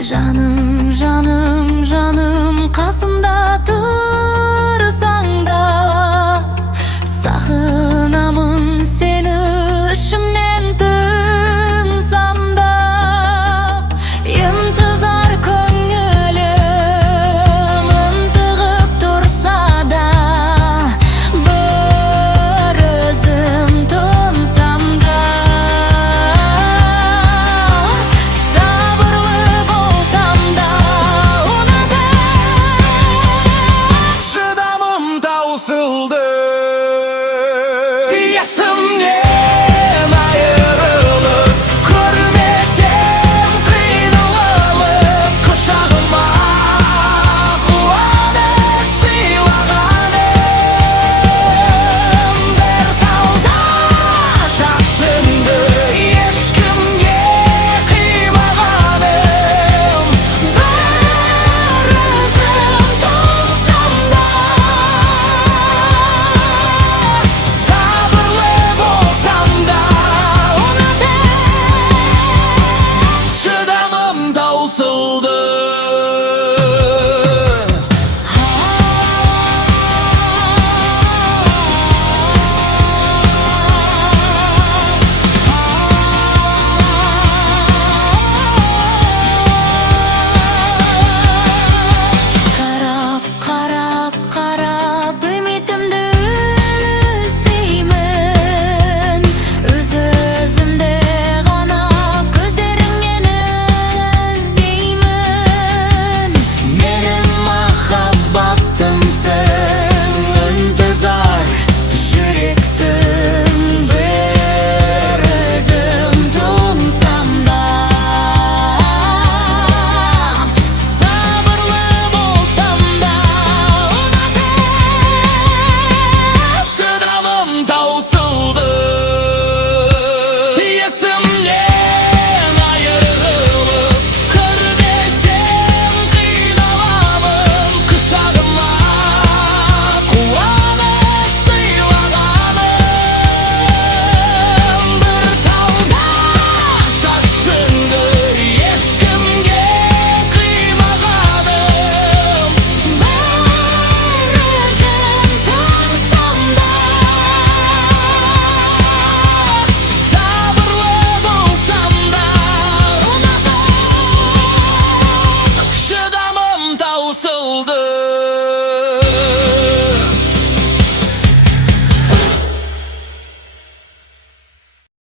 Жаным, жаным, жаным, қасымда тұрсаң да сағынамын сені ішімнен тынсам да. Ынтызар көңілім ынтығып тұрса да бір өзім тынсам да. Сабырлы болсам да ұнатып Шыдамым таусылды. Есімнен айырылып көрмесем қиналып құшағыма қуаныш сыйлағаным бір тауда шашыңды ешкімге қимағаным бір өзім тынсам да. Сабырлы болсам да ұнатып шыдамым таусылды. Қарап, қарап, қарап үмітімді үзбеймін. Өз-өзімді ғана көздеріңнен іздеймін. Менің махаббатымсың, ынтызар жүректің бір өзім тынсам да. Сабырлы болсам да ұнатып шыдамым таусылды. Есімнен айырылып көрмесем қиналамын құшағыма қуаныш сыйлағаным бір тауда шашыңды ешкімге қимағаным бір өзім тынсам да. Сабырлы болсам да ұнатып шыдамым таусылды.